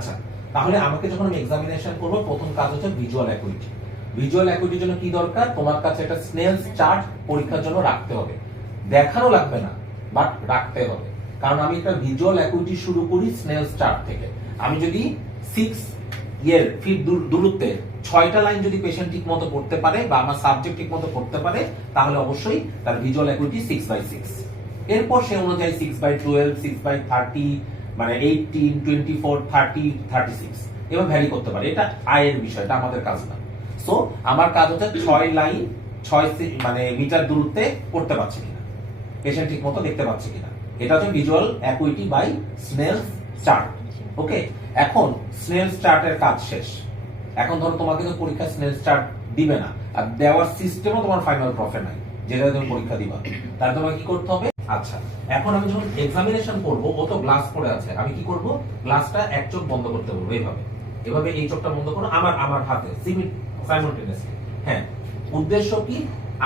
আচ্ছা, তাহলে আমাকে যখন আমি এক্সামিনেশন করব প্রথম কাজ হচ্ছে ভিজুয়াল অ্যাকুইটি। ভিজুয়াল অ্যাকুইটির জন্য কি দরকার? তোমার কাছে একটা স্নেলস চার্ট পরীক্ষার জন্য রাখতে হবে। দেখানো লাগবে না, বাট রাখতে হবে। কারণ আমি একটা ভিজুয়াল অ্যাকুইটি শুরু করি স্নেলস চার্ট থেকে। আমি যদি 6 ফিট দূরত্বে 6টা লাইন যদি পেশেন্ট ঠিক মতো পড়তে পারে বা আমার সাবজেক্ট ঠিক মতো পড়তে পারে, তাহলে অবশ্যই তার ভিজুয়াল অ্যাকুইটি 6/6। এরপর সে অনুযায়ী 6/12, 6/30, মানে 18, 24, 30, 36 এবার ভ্যারি করতে পারে। এটা আয়ের বিষয়, এটা আমাদের কাজ না। সো আমার কাজ হচ্ছে 6 লাইন 6 মানে মিটার দূরত্বে পড়তে পারছে কিনা, পেশেন্ট ঠিক মতো দেখতে পাচ্ছে কিনা। এটা হচ্ছে visual acuity by Snell's chart. Okay, এখন স্নেলস চার্টের কাজ শেষ। এখন ধরো তোমাকে তো পরীক্ষা স্নেলস চার্ট দিবে না, আর দেওয়ার সিস্টেমও তোমার ফাইনাল প্রফে নাই, যেটা তুমি পরীক্ষা দিবা। তার তোমাকে কি করতে হবে? আচ্ছা, এখন আমি যখন এক্সামিনেশন করব, ও তো গ্লাস পড়ে আছে, আমি কি করব? গ্লাসটা এক চোখ বন্ধ করতে বলবো। এইভাবে এভাবে এই চোখটা বন্ধ করো আমার হাতে সাইমultaneously। হ্যাঁ, উদ্দেশ্য কি?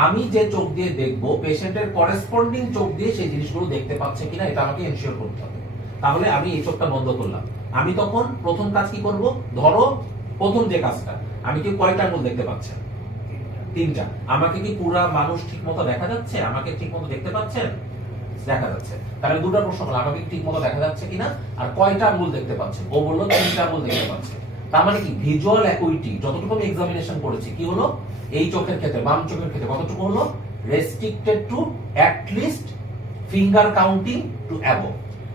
আমি যে চোখ দিয়ে দেখবো, পেশেন্টের করেসপন্ডিং চোখ দিয়ে সেই জিনিসগুলো দেখতে পাচ্ছে কিনা এটা আমাকে এনশিওর করতে হবে। তাহলে আমি এই চোখটা বন্ধ করলাম। আমি তখন প্রথম কাজ কি করব? ধরো প্রথম যে কাজটা, আমি কি কয়টা আঙ্গুল দেখতে পাচ্ছেন? 3টা। আমাকে কি পুরা মানুষ ঠিক মতো দেখা যাচ্ছে? আমাকে ঠিক মতো দেখতে পাচ্ছেন? দেখা যাচ্ছে। তাহলে দুটো প্রশ্ন হলো, আমাকে ঠিক মতো দেখা যাচ্ছে কিনা আর কয়টা আঙ্গুল দেখতে পাচ্ছেন? ও বললো 3টা আঙ্গুল দেখতে পাচ্ছে। তার মানে কি ভিজুয়াল অ্যাকুইটি যতটুকু আমি এক্সামিনেশন করেছি, কি হলো? এই চোখের ক্ষেত্রে, বাম চোখের ক্ষেত্রে কতটুকু হলো? Restricted to at least finger counting to above.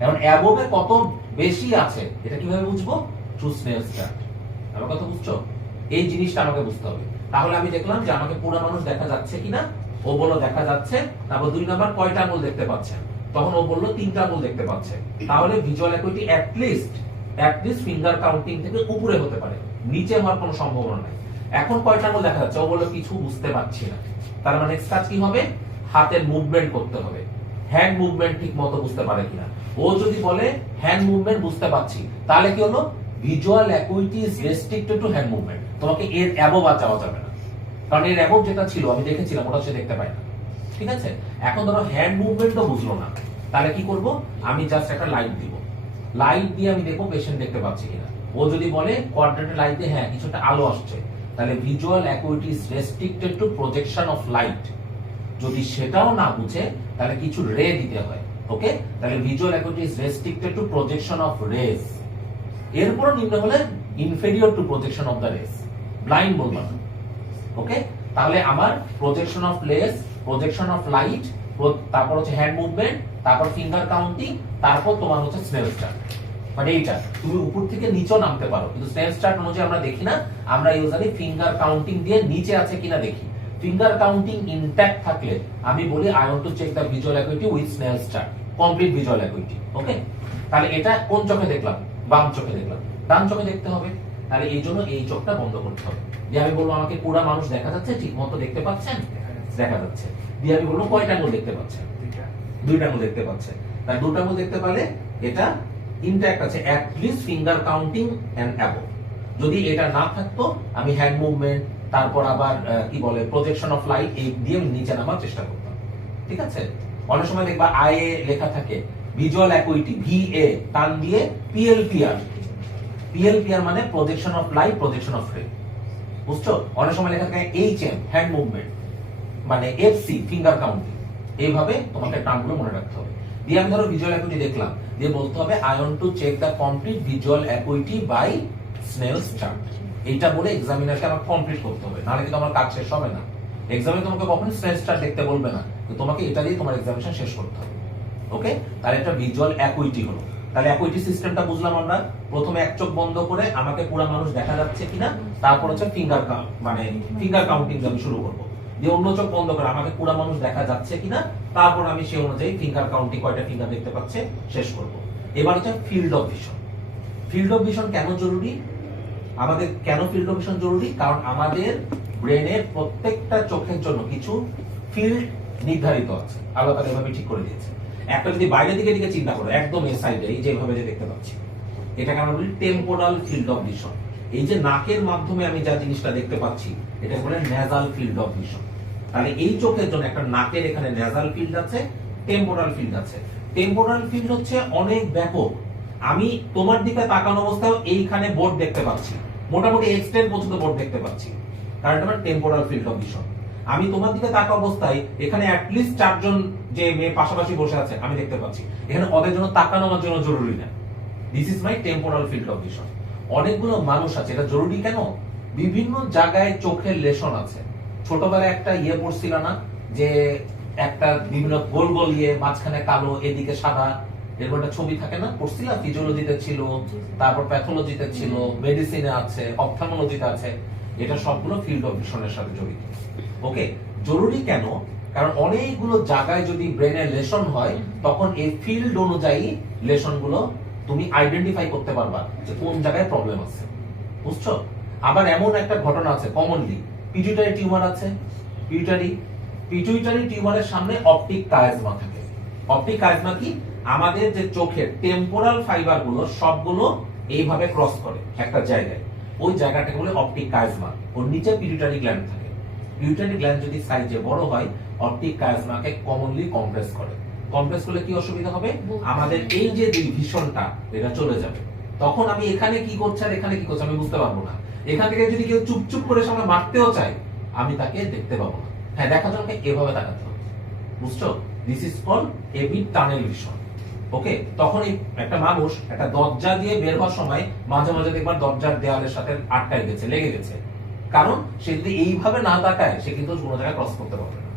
এখন অ্যাবভে কত বেশি আছে এটা কিভাবে বুঝবো? Through Snell's chart. আমার কথা বুঝছো? এই জিনিসটা আমাকে বুঝতে হবে। তাহলে আমি দেখলাম যে আমাকে পুরো মানুষ দেখা যাচ্ছে কিনা। ও বললো দেখা যাচ্ছে। তারপর 2 নাম্বার কয়টা আঙ্গুল দেখতে পাচ্ছেন? তখন ও বললো 3টা আঙ্গুল দেখতে পাচ্ছে। তাহলে visual acuity at least finger counting থেকে উপরে হতে পারে, নিচে হওয়ার কোনো সম্ভাবনা নাই। এখন কয়টা আঙ্গুল দেখা যাচ্ছে? ও বললো কিছু বুঝতে পারছি না। তার মানে নেক্সট কাজ কি হবে? হাতের মুভমেন্ট করতে হবে। হ্যান্ড মুভমেন্ট ঠিক মতো বুঝতে পারে কিনা। ও যদি বলে হ্যান্ড মুভমেন্ট বুঝতে পারছি, তাহলে কি হলো? Visual acuity is restricted to hand movement. তোমাকে এর অ্যাবভ আর যাওয়া যাবে না, কারণ এর অ্যাবভ যেটা ছিল আমি দেখেছিলাম ওটা সে দেখতে পায় না। ঠিক আছে? এখন ধরো হ্যান্ড মুভমেন্টও বুঝলো না, তাহলে কি করব? আমি জাস্ট একটা লাইট দিব। লাইট দিয়ে আমি দেখবো পেশেন্ট দেখতে পাচ্ছে কিনা। ও যদি বলে কোয়াড্রেন্ট লাইট দিয়ে হ্যাঁ কিছুটা আলো আসছে, তাহলে visual acuity is restricted to projection of light. যদি সেটাও না বুঝে, তাহলে কিছু রে দিতে হয়। ওকে, তাহলে visual acuity is restricted to projection of rays. এরপর নিম্ন হলে inferior to projection of the rays. Blind বলবো না। ওকে, তাহলে আমার projection of rays, projection of light, তারপর হচ্ছে হ্যান্ড মুভমেন্ট, তারপর ফিঙ্গার কাউন্টিং, তারপর তোমার হচ্ছে স্নেলস চার্ট। মানে এইটা তুমি উপর থেকে নিচেও নামতে পারো, কিন্তু স্নেলস চার্ট অনুযায়ী আমরা দেখি না। আমরা ইউজুয়ালি ফিঙ্গার কাউন্টিং দিয়ে নিচে আছে কিনা দেখি। ফিঙ্গার কাউন্টিং ইনট্যাক্ট থাকলে আমি বলি I want to check the visual acuity with Snell's chart, complete visual acuity. Okay, তাহলে এটা কোন চোখে দেখলাম? বাম চোখে দেখলাম। ডান চোখে দেখতে হবে, তাহলে এই জন্য এই চোখটা বন্ধ করতে হবে। দিয়ে আমি বলবো আমাকে পুরা মানুষ দেখা যাচ্ছে, ঠিক মতো দেখতে পাচ্ছেন? দেখা যাচ্ছে। দিয়ে আমি বলবো কয়টা আঙ্গুল দেখতে পাচ্ছেন? 2টা আঙ্গুল দেখতে পাচ্ছেন। তাই 2টা আঙ্গুল দেখতে পারলে এটা ইনট্যাক্ট আছে, at least finger counting and above. যদি এটা না থাকতো, আমি হ্যান্ড মুভমেন্ট, তারপর আবার কি বলে প্রজেকশন অফ লাইট, এই দিয়ে নিচে নামার চেষ্টা করতাম। ঠিক আছে? অনেক সময় দেখবা আইএ লেখা থাকে ভিজুয়াল অ্যাকুইটি ভিএ টান দিয়ে পিএলপিআর। পিএলপিআর মানে projection of light, projection of রে। বুঝছো? অনেক সময় লেখা থাকে এইচএম হ্যান্ড মুভমেন্ট, মানে এফসি ফিঙ্গার কাউন্টিং। এইভাবে তোমাকে টার্মগুলো মনে রাখতে হবে। দিয়ে আমি ধরো ভিজুয়াল অ্যাকুইটি দেখলাম, দিয়ে বলতে হবে I want to check the complete visual acuity by Snell's chart. এইটা বলে এক্সামিনারকে আমার কমপ্লিট করতে হবে, নাহলে কিন্তু আমার কাজ শেষ হবে না। এক্সামে তোমাকে কখনো স্নেলস চার্ট দেখতে বলবে না, তো তোমাকে এটা দিয়ে তোমার এক্সামিনেশন শেষ করতে হবে। ওকে, তাহলে এটা ভিজুয়াল অ্যাকুইটি হলো। তাহলে অ্যাকুইটি সিস্টেমটা বুঝলাম আমরা। প্রথমে এক চোখ বন্ধ করে আমাকে পুরো মানুষ দেখা যাচ্ছে কিনা, তারপর হচ্ছে ফিঙ্গার মানে ফিঙ্গার কাউন্টিং আমি শুরু করব। দিয়ে অন্য চোখ বন্ধ করে আমাকে পুরো মানুষ দেখা যাচ্ছে কিনা, তারপর আমি সেই অনুযায়ী ফিঙ্গার কাউন্টিং কয়টা ফিঙ্গার দেখতে পাচ্ছে শেষ করব। এবার হচ্ছে field of vision. Field of vision কেন জরুরি? আমাদের কেন ফিল্ড অফ ভিশন জরুরি? কারণ আমাদের ব্রেনের প্রত্যেকটা চোখের জন্য কিছু ফিল্ড নির্ধারিত আছে, আল্লাহ তাআলা এভাবে ঠিক করে দিয়েছে। একটা যদি বাইরে দিকে দিকে চিন্তা করো, একদম এই সাইডে এই যেভাবে যে দেখতে পাচ্ছি, এটাকে আমরা বলি টেম্পোরাল ফিল্ড অফ ভিশন। এই যে নাকের মাধ্যমে আমি যা জিনিসটা দেখতে পাচ্ছি, এটা বলে নেজাল ফিল্ড অফ ভিশন। তাহলে এই চোখের জন্য একটা নাকের এখানে নেজাল ফিল্ড আছে, টেম্পোরাল ফিল্ড আছে। টেম্পোরাল ফিল্ড হচ্ছে অনেক ব্যাপক, আমি তোমার দিকে তাকানো অবস্থায় এইখানে বোর্ড দেখতে পাচ্ছি, মোটামুটি এক্সটেন্ড পর্যন্ত বোর্ড দেখতে পাচ্ছি, কারণ এটা আমার টেম্পোরাল ফিল্ড অফ ভিশন। আমি তোমার দিকে তাকা অবস্থায় এখানে অ্যাটলিস্ট 4 জন যে মেয়ে পাশাপাশি বসে আছে আমি দেখতে পাচ্ছি, এখানে ওদের জন্য তাকানো আমার জন্য জরুরি না। This is my temporal field of vision. অনেকগুলো মানুষ আছে, এটা জরুরি কেন? বিভিন্ন জায়গায় চোখের লেশন আছে। ছোটবেলায় একটা পড়ছিল না, যে একটা বিভিন্ন গোল গোল মাঝখানে কালো, এদিকে সাদা, এরকম একটা ছবি থাকে না, পড়ছিলাম? ফিজিওলজিতে ছিল, তারপর প্যাথোলজিতে ছিল, মেডিসিনে আছে, অপথলমোলজিতে আছে। এটা সবগুলো ফিল্ড অফ ভিশনের সাথে জড়িত। ওকে, জরুরি কেন? কারণ অনেকগুলো জায়গায় যদি ব্রেনের লেশন হয়, তখন এই ফিল্ড অনুযায়ী লেশন গুলো তুমি আইডেন্টিফাই করতে পারবা যে কোন জায়গায় প্রবলেম আছে। বুঝছো? আবার এমন একটা ঘটনা আছে, কমনলি পিটুইটারি টিউমার আছে, পিটুইটারি টিউমারের সামনে অপটিক কায়াজমা থাকে। অপটিক কায়াজমা কি? আমাদের যে চোখের টেম্পোরাল ফাইবার গুলো সবগুলো এইভাবে ক্রস করে একটা জায়গায়, ওই জায়গাটাকে বলে অপটিক কায়াজমা। ওর নিচে পিটুইটারি গ্ল্যান্ড থাকে। পিটুইটারি গ্ল্যান্ড যদি সাইজে বড় হয়, অপটিক কায়াজমাকে কমনলি কম্প্রেস করে। কম্প্রেস করলে কি অসুবিধা হবে? আমাদের এই যে ভিশনটা এটা চলে যাবে। তখন আমি এখানে কি করছি আর এখানে কি করছি আমি বুঝতে পারবো না। এখান থেকে যদি কেউ চুপচুপ করে সামনে মারতেও চায়, আমি তাকে দেখতে পাবো না। হ্যাঁ, দেখার জন্য এভাবে তাকাতে হবে। বুঝছো? This is called heavy tunnel vision. Okay, তখন একটা মানুষ একটা দরজা দিয়ে বের হওয়ার সময় মাঝে মাঝে দেখবার দরজার দেওয়ালের সাথে আটকায় গেছে, লেগে গেছে, কারণ সে যদি এইভাবে না তাকায় সে কিন্তু কোনো জায়গায় ক্রস করতে পারবে না।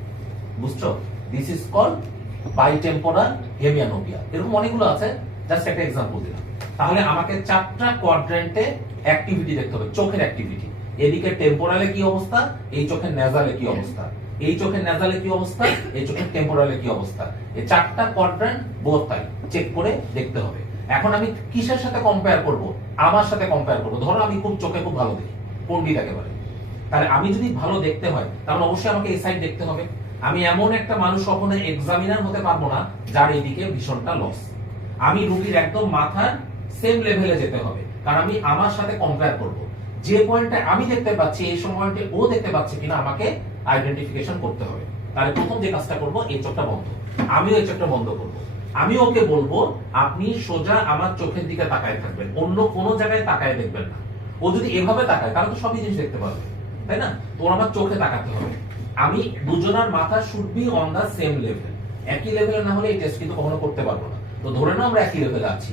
বুঝছো? This is called bitemporal hemianopia. এরকম অনেকগুলো আছে, জাস্ট একটা এক্সাম্পল দিলাম। তাহলে আমাকে 4টা কোয়াড্রেন্টে অ্যাক্টিভিটি দেখতে হবে, চোখের অ্যাক্টিভিটি। এদিকে টেম্পোরালে কি অবস্থা, এই চোখের নেজালে কি অবস্থা, এই চোখের নেজালে কি অবস্থা, এই চোখের টেম্পোরালে কি অবস্থা, এই 4টা কোয়াড্রেন্ট বোথ তাই চেক করে দেখতে হবে। এখন আমি কিসের সাথে কম্পেয়ার করব? আমার সাথে কম্পেয়ার করব। ধরো আমি চোখে খুব ভালো দেখি, পণ্ডিত একেবারে। তাহলে আমি যদি ভালো দেখতে হয়, তাহলে অবশ্যই আমাকে এই সাইড দেখতে হবে। আমি এমন একটা মানুষ কখনো এক্সামিনার হতে পারবো না যার এইদিকে ভীষণটা লস। আমি রুগীর একদম মাথার সেম লেভেলে যেতে হবে, কারণ আমি আমার সাথে কম্পেয়ার করব। যে পয়েন্টে আমি দেখতে পাচ্ছি এই সময়তে ও দেখতে পাচ্ছে কিনা আমাকে আইডেন্টিফিকেশন করতে হবে। তাহলে প্রথম যে কাজটা করব, এই চোখটা বন্ধ, আমিও এই চোখটা বন্ধ করব। আমি ওকে বলবো আপনি সোজা আমার চোখের দিকে তাকায় থাকবেন, অন্য কোনো জায়গায় তাকায় দেখবেন না। ও যদি এভাবে তাকায় তাহলে তো সবই জিনিস দেখতে পারবে, তাই না? তোর আমার চোখে তাকাতে হবে। আমি দুজনের মাথা should be on the same level. একই লেভেলে না হলে এই টেস্ট কিন্তু কখনো করতে পারবো না। তো ধরে নাও আমরা একই লেভেলে আছি।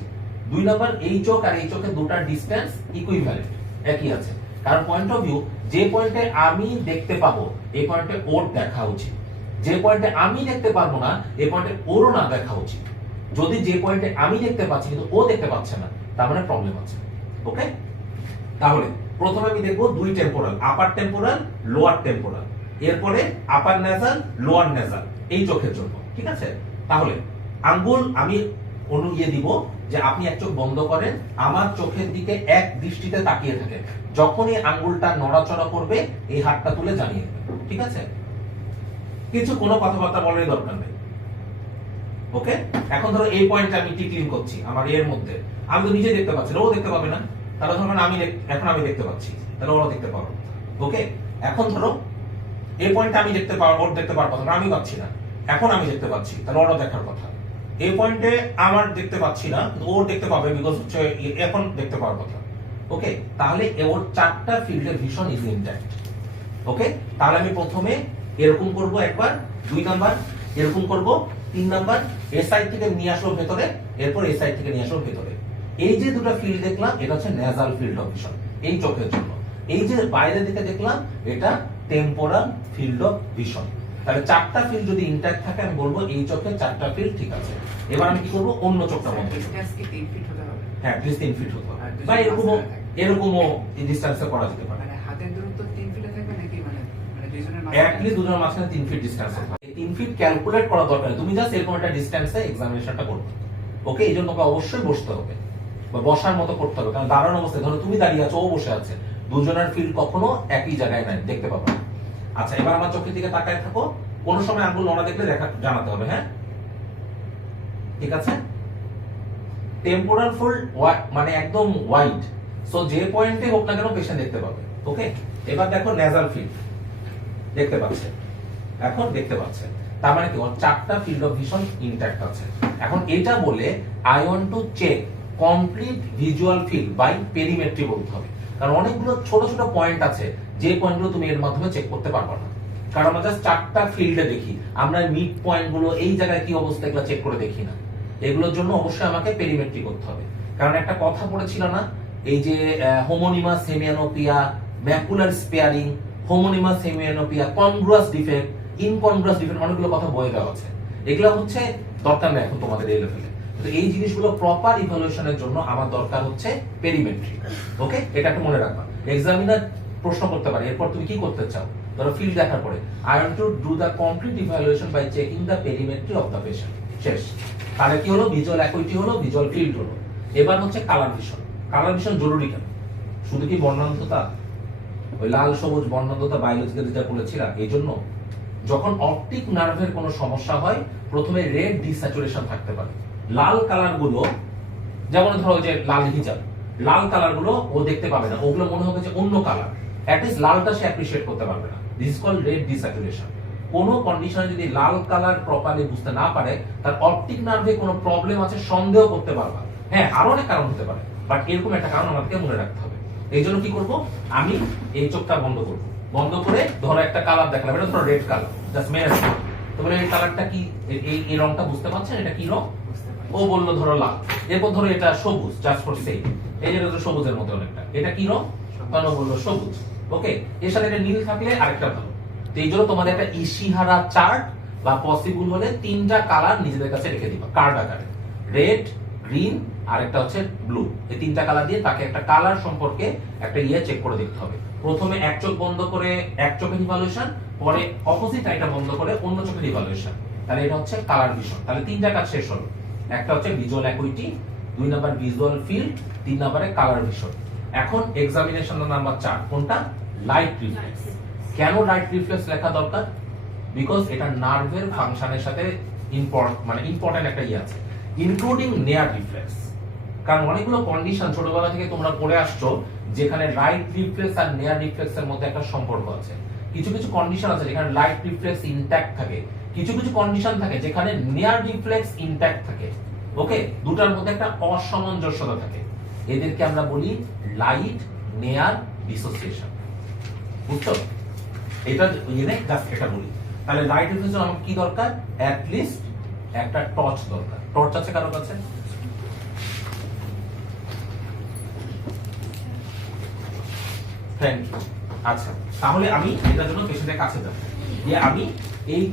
2 নাম্বার, এই চোখ আর এই চোখের দুটার ডিসটেন্স ইকুইভ্যালেন্ট, একই আছে। কারণ পয়েন্ট অফ ভিউ, যে পয়েন্টে আমি দেখতে পাবো এই পয়েন্টে ওর দেখা উচিত, যে পয়েন্টে আমি দেখতে পারবো না এই পয়েন্টে ওরও না দেখা উচিত। যদি যে পয়েন্টে আমি দেখতে পাচ্ছি কিন্তু ও দেখতে পাচ্ছে না, তার মানে প্রবলেম আছে। ওকে, তাহলে প্রথমে আমি দেখবো 2 টেম্পোরাল, আপার টেম্পোরাল, লোয়ার টেম্পোরাল, এরপরে আপার নেজাল, লোয়ার নেজাল, এই চোখের জন্য। ঠিক আছে? তাহলে আঙ্গুল আমি দিব যে আপনি এক চোখ বন্ধ করেন, আমার চোখের দিকে এক দৃষ্টিতে তাকিয়ে থাকেন। যখনই আঙ্গুলটা নড়াচড়া করবে এই হাতটা তুলে জানিয়ে দেবেন। ঠিক আছে? কিছু কোনো কথাবার্তা বলার দরকার নেই। ওকে, এখন ধরো এই পয়েন্টে আমি টিকলিং করছি আমার এর মধ্যে, আমি তো নিজে দেখতে পাচ্ছি না, ও দেখতে পাবে না। তাহলে ধরো এখন আমি দেখতে পাচ্ছি, তাহলে ওরা দেখতে পারো। ওকে, এখন ধরো এই পয়েন্টে আমি দেখতে পারবো, ওর দেখতে পারবো না, আমি পাচ্ছি না। এখন আমি দেখতে পাচ্ছি, তাহলে ওরা দেখার কথা। এই পয়েন্টে আমার দেখতে পাচ্ছি না, ওর দেখতে পাবে, বিকজ হচ্ছে এখন দেখতে পাওয়ার কথা। ওকে, তাহলে ওর 4টা ফিল্ডের ভিশন ইজ ইনট্যাক্ট। ওকে, তাহলে আমি প্রথমে এরকম করব একবার, 2 নাম্বার এরকম করব, 3 নাম্বার এই সাইড থেকে নিয়ে আসবো ভেতরে, এরপর এই সাইড থেকে নিয়ে আসবো ভেতরে। এই যে দুটো ফিল্ড দেখলাম এটা হচ্ছে নেজাল ফিল্ড অফ ভিশন, এই চোখের জন্য। এই যে বাইরের দিকে দেখলাম এটা টেম্পোরাল ফিল্ড অফ ভিশন। তাহলে 4টা ফিল্ড যদি ইনট্যাক্ট থাকে আমি বলবো এই চোখে 4টা ফিল্ড ঠিক আছে। এবার আমি কি করব, অন্য চোখটা বন্ধ করব। হ্যাঁ, 3 ফিট হতে হবে, বা এরকমও এই ডিসটেন্সে করা যেতে পারে। মানে হাতের দূরত্ব 3 ফিটে থাকবে নাকি, মানে দুইজনের মাঝে অ্যাটলিস্ট দুজনের মাঝখানে 3 ফিট ডিসটেন্স হবে। এই 3 ফিট ক্যালকুলেট করা দরকার, তুমি জাস্ট এরকম একটা ডিসটেন্সে এক্সামিনেশনটা করবে। ওকে, এই জন্য অবশ্যই বসতে হবে বা বসার মতো করতে হবে, কারণ দাঁড়ানো অবস্থায় ধরো তুমি দাঁড়িয়ে আছো, ও বসে আছে, দুজনের ফিল্ড কখনো একই জায়গায় নাই, দেখতে পাবে না। আচ্ছা, এবার আমার চোখের দিকে তাকায় থাকো, কোন সময় আঙ্গুল নড়া দেখলে জানাতে হবে। হ্যাঁ, ঠিক আছে? টেম্পোরাল ফোল্ড মানে একদম ওয়াইড, সো যে পয়েন্টে হোক না কেন পেশেন্ট দেখতে পাবে। ওকে, এবার দেখো নেজাল ফিল্ড দেখতে পাচ্ছে, এখন দেখতে পাচ্ছে, তার মানে কি 4টা ফিল্ড অফ ভিশন ইনট্যাক্ট আছে। এখন এটা বলে I want to check complete visual field by perimetry বলতে হবে, কারণ অনেকগুলো ছোট ছোট পয়েন্ট আছে যে পয়েন্টগুলো তুমি এর মাধ্যমে চেক করতে পারবে না, কারণ আমরা জাস্ট 4টা ফিল্ডে দেখি, আমরা মিড পয়েন্ট গুলো এই জায়গায় কি অবস্থা এগুলো চেক করে দেখি না। এগুলোর জন্য অবশ্যই আমাকে পেরিমেট্রি করতে হবে, কারণ একটা কথা পড়েছিল না, এই যে হোমোনিমাস হেমিয়ানোপিয়া, macular sparing, হোমোনিমাস হেমিয়ানোপিয়া, কনগ্রুয়াস defect, incongruous defect, অনেকগুলো কথা বলে দেওয়া আছে। এগুলো হচ্ছে দরকার নেই এখন তোমাদের এই লেভেলে। তো এই জিনিসগুলো প্রপার ইভালুয়েশনের জন্য আমার দরকার হচ্ছে পেরিমেট্রি। ওকে, এটা একটু মনে রাখবা। এক্সামিনার প্রশ্ন করতে পারে এরপর তুমি কি করতে চাও, ধরো ফিল্ড দেখার পরে I want to do the complete evaluation by checking the perimetry of the patient. শেষ। তাহলে কি হলো, ভিজুয়াল অ্যাকুইটি হলো, ভিজুয়াল ফিল্ড হলো। এবার হচ্ছে কালার ভিশন। কালার ভিশন জরুরি কেন? শুধু কি বর্ণান্ধতা, ওই লাল সবুজ বর্ণান্ধতা বায়োলজিতে যেটা বলেছিলাম, এই জন্য যখন অপটিক নার্ভের কোনো সমস্যা হয় প্রথমে রেড ডিস্যাচুরেশন থাকতে পারে। লাল কালার গুলো, যেমন ধরো যে লাল হিজাব, লাল কালার গুলো ও দেখতে পাবে না, ওগুলো মনে হবে যে অন্য কালার, অ্যাট লিস্ট লালটা সে অ্যাপ্রিশিয়েট করতে পারবে না। This is called red desaturation. কোনো কন্ডিশনে যদি লাল কালার প্রপারলি বুঝতে না পারে, তার অপটিক নার্ভে কোনো প্রবলেম আছে সন্দেহ করতে পারবা। হ্যাঁ, আরো অনেক কারণ হতে পারে, বাট এরকম একটা কারণ আমাদেরকে মনে রাখতে হবে। এই জন্য কি করব, আমি এই চোখটা বন্ধ করব, বন্ধ করে ধরো একটা কালার দেখালাম, এটা ধরো রেড কালার, জাস্ট মেরে তোমরা এই কালারটা কি, এই রংটা বুঝতে পারছেন এটা কি রং? ও বললো ধরো লাল, এরপর ধরো এটা সবুজ, জাস্ট ফর সেই, এই যে এটা সবুজের মতো অনেকটা, এটা কি রং? তখন বললো সবুজ। ওকে, এর সাথে এটা নীল থাকলে আরেকটা ভালো। তো এই জন্য তোমাদের একটা ইশিহারা চার্ট বা পসিবল হলে 3টা কালার নিজেদের কাছে রেখে দিবা কার্ড আকারে, রেড, গ্রিন আর একটা হচ্ছে ব্লু। এই 3টা কালার দিয়ে তাকে একটা কালার সম্পর্কে একটা চেক করে দেখতে হবে। প্রথমে এক চোখ বন্ধ করে এক চোখের ইভালুয়েশন, পরে অপোজিট আইটা বন্ধ করে অন্য চোখের ইভালুয়েশন। তাহলে এটা হচ্ছে কালার ভিশন। তাহলে 3টা কাজ শেষ হলো। একটা হচ্ছে visual acuity, 2 number visual field, 3 নম্বরে কালার ভিশন। এখন এক্সামিনেশন নাম্বার 4 কোনটা? Light reflex. কেন লাইট রিফ্লেক্স লেখা দরকার? বিকজ এটা নার্ভের ফাংশনের সাথে ইম্পর্টেন্ট একটা আছে, ইনক্লুডিং নেয়ার রিফ্লেক্স। কারণ অনেকগুলো কন্ডিশন ছোটবেলা থেকে তোমরা পড়ে আসছো যেখানে লাইট রিফ্লেক্স আর নেয়ার রিফ্লেক্স এর মধ্যে একটা সম্পর্ক আছে। কিছু কিছু কন্ডিশন আছে যেখানে লাইট রিফ্লেক্স ইনট্যাক্ট থাকে, কিছু কিছু কন্ডিশন থাকে যেখানে নেয়ার রিফ্লেক্স ইনট্যাক্ট থাকে। ওকে, দুটার মধ্যে একটা অসামঞ্জস্যতা থাকে, এদেরকে আমরা বলি লাইট নেয়ার ডিসোসিয়েশন। বুঝছো? এটা জাস্ট এটা বলি। তাহলে লাইট রিফ্লেক্স আমাকে কি দরকার? অ্যাট লিস্ট একটা টর্চ দরকার। টর্চ আছে কারোর কাছে? Thank you. আচ্ছা, তাহলে আমি এটার জন্য পেশেন্টের কাছে যাব, যে আমি এই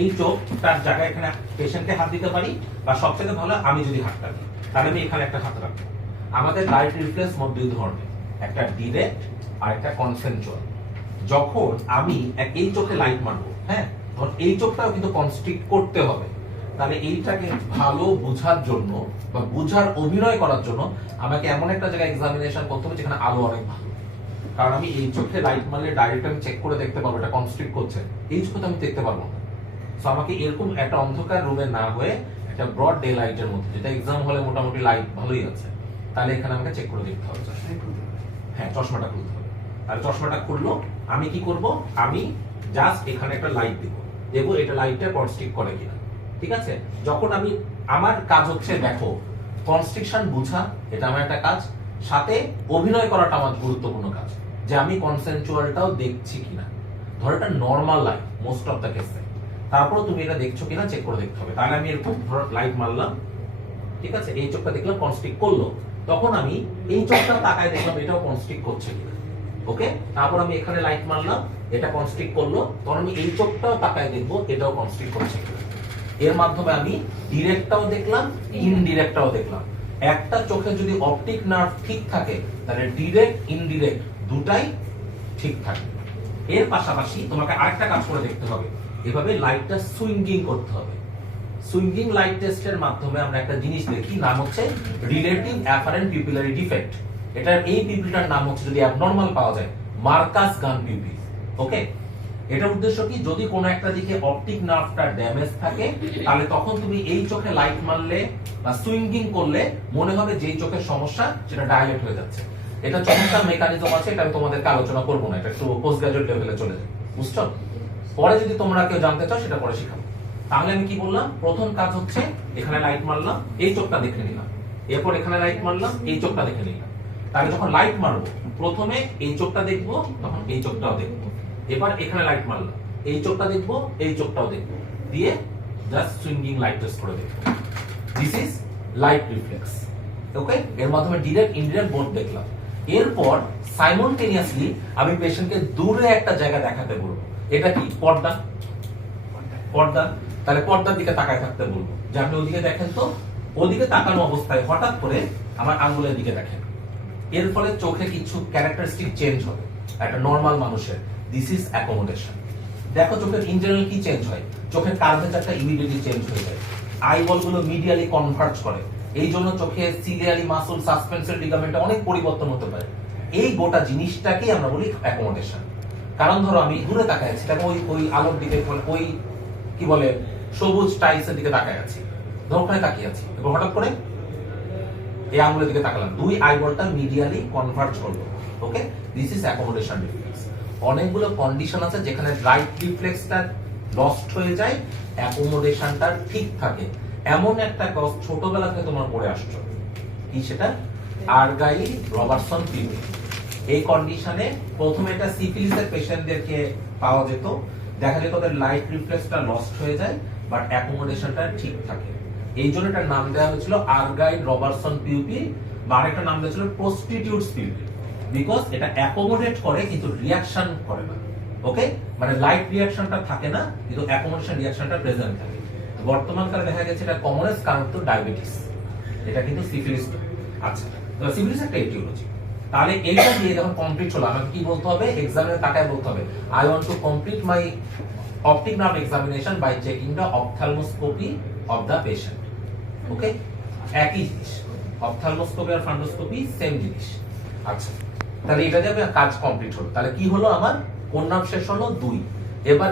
এই চোখটার জায়গায় এখানে পেশেন্টকে হাত দিতে পারি, বা সবচেয়ে ভালো আমি যদি হাতটা দিই, তাহলে আমি এখানে একটা হাত রাখবো। আমাদের লাইট রিফ্লেক্স মোট 2 ধরনের, একটা ডিরেক্ট আর একটা কনসেনচুয়াল। যখন আমি এই চোখে লাইট মারবো, হ্যাঁ, তখন এই চোখটাও কিন্তু কনস্ট্রিক্ট করতে হবে। তাহলে এইটাকে ভালো বোঝার জন্য বা বোঝার অভিনয় করার জন্য আমাকে এমন একটা জায়গায় এক্সামিনেশন করতে হবে যেখানে আলো অনেক ভালো, কারণ আমি এই চোখে লাইট মারলে ডাইরেক্ট আমি চেক করে দেখতে পারবো এটা কনস্ট্রিক্ট করছে, এই চোখে তো আমি দেখতে পারবো না। সো আমাকে এরকম একটা অন্ধকার রুমে না হয়ে একটা ব্রড ডে লাইটের মধ্যে, যেটা এক্সাম হলে মোটামুটি লাইট ভালোই আছে, তাহলে এখানে আমাকে চেক করে দেখতে হবে। হ্যাঁ, চশমাটা খুলতে হবে। আর চশমাটা খুললো আমি কি করব, আমি জাস্ট এখানে একটা লাইট দেবো, এটা লাইটটা কনস্ট্রিক্ট করে কিনা। ঠিক আছে, যখন আমি, আমার কাজ হচ্ছে দেখো কনস্ট্রিকশন বুঝা, এটা আমার একটা কাজ, সাথে অভিনয় করাটা আমার গুরুত্বপূর্ণ কাজ, যে আমি কনসেনচুয়ালটাও দেখছি কিনা। ধর এটা normal light most of the কেসে, তারপর তুমি এটা দেখছো কিনা চেক করে দেখতে হবে। তাহলে আমি এরকম লাইট মারলাম, ঠিক আছে, এই চোখটা দেখলাম কনস্ট্রিক্ট করলো, তখন আমি এই চোখটা তাকায় দেখলাম এটাও কনস্ট্রিক্ট করছে কিনা। ওকে, তারপর আমি এখানে লাইট মারলাম, এটা কনস্ট্রিক্ট করলো, তখন আমি এই চোখটাও তাকায় দেখবো এটাও কনস্ট্রিক্ট করছে কিনা। এর মাধ্যমে আমি ডিরেক্টটাও দেখলাম, ইনডিরেক্টটাও দেখলাম। একটা চোখে যদি অপটিক নার্ভ ঠিক থাকে, তাহলে ডিরেক্ট ইনডিরেক্ট দুটাই ঠিক থাকে। এর পাশাপাশি তোমাকে আরেকটা কাজ করে দেখতে হবে, এভাবে লাইটটা সুইঙ্গিং করতে হবে। সুইঙ্গিং লাইট টেস্টের মাধ্যমে আমরা একটা জিনিস দেখি, নাম হচ্ছে রিলেটিভ অ্যাপারেন্ট পিউপিলারি ডিফেক্ট। এটার এই পিউপিলটার নাম হচ্ছে, যদি অ্যাবনরমাল পাওয়া যায়, মার্কাস গান পিউপিল। ওকে, এটার উদ্দেশ্য কি, যদি কোনো একটা দিকে অপটিক নার্ভটা ড্যামেজ থাকে, তাহলে তখন তুমি এই চোখে লাইট মারলে বা সুইঙ্গিং করলে মনে হবে যেই চোখের সমস্যা সেটা ডাইলেট হয়ে যাচ্ছে। এটা চমৎকার মেকানিজম আছে, এটা আমি তোমাদেরকে আলোচনা করবো না, এটা একটু পোস্ট গ্রাজুয়েট লেভেলে চলে যায়, বুঝছো? পরে যদি তোমরা কেউ জানতে চাও সেটা পরে শিখাবো। তাহলে আমি কি বললাম, প্রথম কাজ হচ্ছে এখানে লাইট মারলাম, এই চোখটা দেখে নিলাম, এরপর এখানে লাইট মারলাম, এই চোখটা দেখে নিলাম। তাহলে যখন লাইট মারবো প্রথমে এই চোখটা দেখবো, তখন এই চোখটাও দেখবো। এবার এখানে লাইট মারলাম, এই চোখটা দেখবো, এই চোখটাও দেখবো, দিয়ে জাস্ট সুইঙ্গিং লাইট টেস্ট করে দেখবো। This is light reflex. Okay, এর মাধ্যমে ডিরেক্ট ইনডিরেক্ট বোথ দেখলাম। এরপর সাইমultaneously আমি পেশেন্টকে দূরে একটা জায়গা দেখাতে বলবো। এটা কি? পর্দা। পর্দা, তাহলে পর্দার দিকে তাকায় থাকতে বলবো, যে আপনি ওদিকে দেখেন তো। ওদিকে তাকানো অবস্থায় হঠাৎ করে আমার আঙ্গুলের দিকে দেখেন। এর ফলে চোখে কিছু ক্যারেক্টারিস্টিক চেঞ্জ হবে একটা নর্মাল মানুষের। This is accommodation. দেখো চোখের ইন জেনারেল কি চেঞ্জ হয়, চোখের কার্ভেচারটা ইমিডিয়েটলি চেঞ্জ হয়ে যায়। আই বলগুলো মিডিয়ালি কনভার্জ করে, এই জন্য চোখে সিলিয়ারি মাসল, সাসপেন্সর লিগামেন্টে অনেক পরিবর্তন হতে পারে। এই গোটা জিনিসটাকেই আমরা বলি অ্যাকোমোডেশন। কারণ ধরো আমি দূরে তাকায় আছি, তারপর ওই আলোর দিকে, ওই কি বলে সবুজ টাইলসের দিকে তাকায় আছি, ধরো ওখানে তাকিয়ে আছি, এবার হঠাৎ করে এই আঙ্গুলের দিকে তাকালাম, দুই আইবলটা মিডিয়ালি কনভার্জ করলো। ওকে, দিস ইজ অ্যাকোমোডেশন রিফ্লেক্স। অনেকগুলো কন্ডিশন আছে যেখানে রাইট রিফ্লেক্সটা লস্ট হয়ে যায়, অ্যাকোমোডেশনটা ঠিক থাকে। এমন একটা কজ ছোটবেলা থেকে তোমার পড়ে আসছো, কি সেটা? Argyll Robertson pupil. এই কন্ডিশনে প্রথমে এটা সিফিলিসের পেশেন্টদেরকে পাওয়া যেত, দেখা যেত ওদের লাইট রিফ্লেক্সটা লস্ট হয়ে যায় বাট অ্যাকোমোডেশনটা ঠিক থাকে। এই জন্য এটার নাম দেওয়া হয়েছিল আর্গাইল রবার্টসন পিউপি, বা আরেকটা নাম দেওয়া ছিল প্রস্টিটিউটস পিউপি, বিকজ এটা অ্যাকোমোডেট করে কিন্তু রিয়াকশন করে না। ওকে, মানে লাইট রিয়াকশনটা থাকে না কিন্তু অ্যাকোমোডেশন রিয়াকশনটা প্রেজেন্ট থাকে। বর্তমানকালে দেখা গেছে এটা কমনেস্ট কারণ তো ডায়াবেটিস, এটা কিন্তু সিফিলিস। আচ্ছা, তো সিফিলিস একটা এটিওলজি। তাহলে এইটা দিয়ে যখন কমপ্লিট হলো, আমাকে কি বলতে হবে? এক্সামিনে তাকায় বলতে হবে, I want to complete my optic nerve examination by checking the ophthalmoscopy of the patient. Okay, একই জিনিস, অপথ্যালমোস্কোপি আর ফান্ডোস্কোপি সেম জিনিস। আচ্ছা, তাহলে এটা যাবে কাজ কমপ্লিট হলো। তাহলে কি হলো আমার? কোন নার্ভ শেষ হলো? 2। এবার